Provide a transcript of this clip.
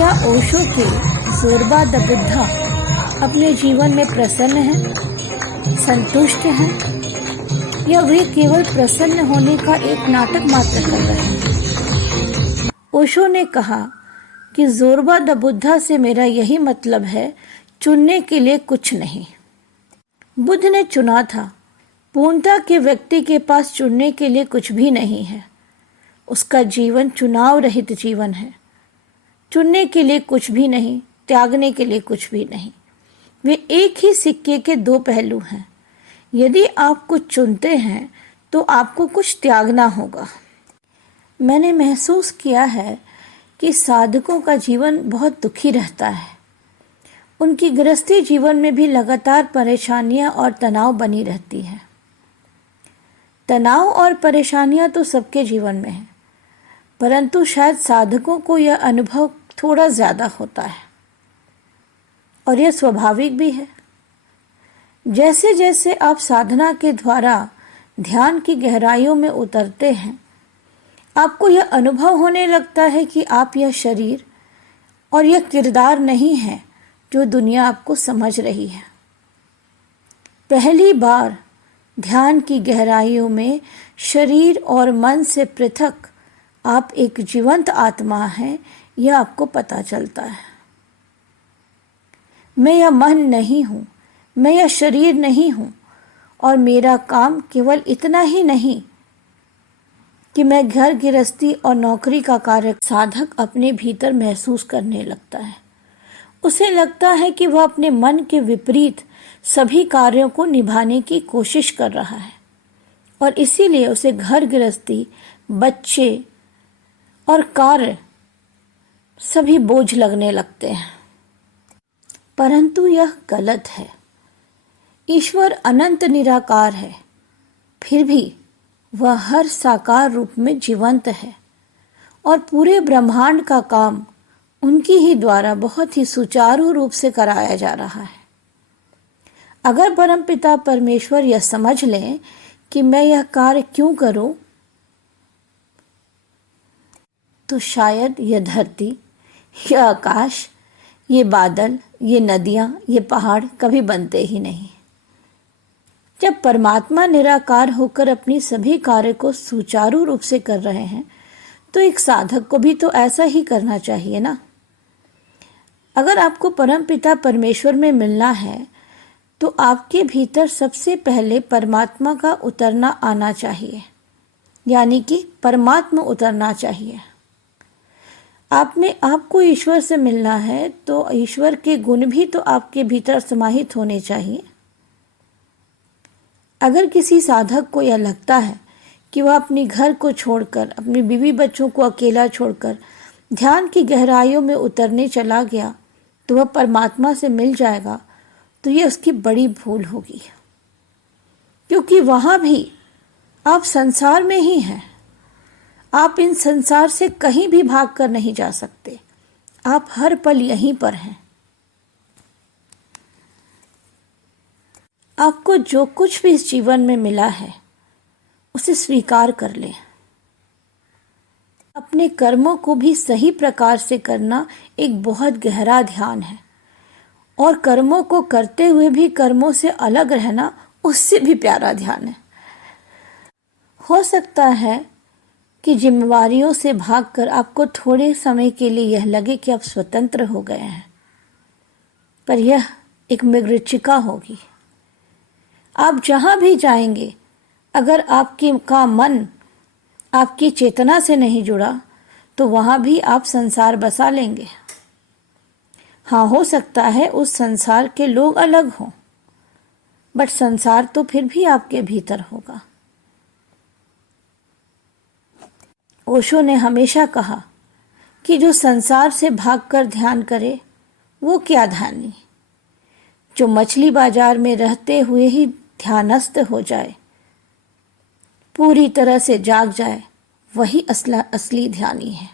क्या ओशो के ज़ोरबा द बुद्धा अपने जीवन में प्रसन्न हैं, संतुष्ट हैं, या वे केवल प्रसन्न होने का एक नाटक मात्र कर रहे हैं? ओशो ने कहा कि ज़ोरबा द बुद्धा से मेरा यही मतलब है, चुनने के लिए कुछ नहीं। बुद्ध ने चुना था। पूर्णता के व्यक्ति के पास चुनने के लिए कुछ भी नहीं है। उसका जीवन चुनाव रहित जीवन है। चुनने के लिए कुछ भी नहीं, त्यागने के लिए कुछ भी नहीं। वे एक ही सिक्के के दो पहलू हैं। यदि आप कुछ चुनते हैं तो आपको कुछ त्यागना होगा। मैंने महसूस किया है कि साधकों का जीवन बहुत दुखी रहता है। उनकी गृहस्थी जीवन में भी लगातार परेशानियां और तनाव बनी रहती है। तनाव और परेशानियां तो सबके जीवन में हैं, परंतु शायद साधकों को यह अनुभव थोड़ा ज़्यादा होता है, और यह स्वाभाविक भी है। जैसे जैसे आप साधना के द्वारा ध्यान की गहराइयों में उतरते हैं, आपको यह अनुभव होने लगता है कि आप यह शरीर और यह किरदार नहीं है जो दुनिया आपको समझ रही है। पहली बार ध्यान की गहराइयों में शरीर और मन से पृथक आप एक जीवंत आत्मा हैं, यह आपको पता चलता है। मैं यह मन नहीं हूँ, मैं यह शरीर नहीं हूँ, और मेरा काम केवल इतना ही नहीं कि मैं घर गृहस्थी और नौकरी का कार्य साधक अपने भीतर महसूस करने लगता है। उसे लगता है कि वह अपने मन के विपरीत सभी कार्यों को निभाने की कोशिश कर रहा है, और इसीलिए उसे घर गृहस्थी, बच्चे और कार्य सभी बोझ लगने लगते हैं। परंतु यह गलत है। ईश्वर अनंत निराकार है, फिर भी वह हर साकार रूप में जीवंत है, और पूरे ब्रह्मांड का काम उनकी ही द्वारा बहुत ही सुचारू रूप से कराया जा रहा है। अगर परमपिता परमेश्वर यह समझ लें कि मैं यह कार्य क्यों करूं, तो शायद यह धरती, यह आकाश, ये बादल, ये नदियां, ये पहाड़ कभी बनते ही नहीं। जब परमात्मा निराकार होकर अपनी सभी कार्य को सुचारू रूप से कर रहे हैं, तो एक साधक को भी तो ऐसा ही करना चाहिए ना। अगर आपको परमपिता परमेश्वर में मिलना है, तो आपके भीतर सबसे पहले परमात्मा का उतरना आना चाहिए, यानी कि परमात्मा उतरना चाहिए। आप में आपको ईश्वर से मिलना है, तो ईश्वर के गुण भी तो आपके भीतर समाहित होने चाहिए। अगर किसी साधक को यह लगता है कि वह अपने घर को छोड़कर, अपनी बीवी बच्चों को अकेला छोड़कर ध्यान की गहराइयों में उतरने चला गया तो वह परमात्मा से मिल जाएगा, तो यह उसकी बड़ी भूल होगी। क्योंकि वहाँ भी आप संसार में ही हैं। आप इन संसार से कहीं भी भाग कर नहीं जा सकते। आप हर पल यहीं पर हैं। आपको जो कुछ भी इस जीवन में मिला है, उसे स्वीकार कर लें। अपने कर्मों को भी सही प्रकार से करना एक बहुत गहरा ध्यान है, और कर्मों को करते हुए भी कर्मों से अलग रहना उससे भी प्यारा ध्यान है। हो सकता है कि जिम्मेवारियों से भागकर आपको थोड़े समय के लिए यह लगे कि आप स्वतंत्र हो गए हैं, पर यह एक मृगचिका होगी। आप जहाँ भी जाएंगे, अगर आपका मन आपकी चेतना से नहीं जुड़ा, तो वहाँ भी आप संसार बसा लेंगे। हाँ, हो सकता है उस संसार के लोग अलग हों, बट संसार तो फिर भी आपके भीतर होगा। ओशो ने हमेशा कहा कि जो संसार से भागकर ध्यान करे, वो क्या ध्यानी। जो मछली बाजार में रहते हुए ही ध्यानस्थ हो जाए, पूरी तरह से जाग जाए, वही असली ध्यानी है।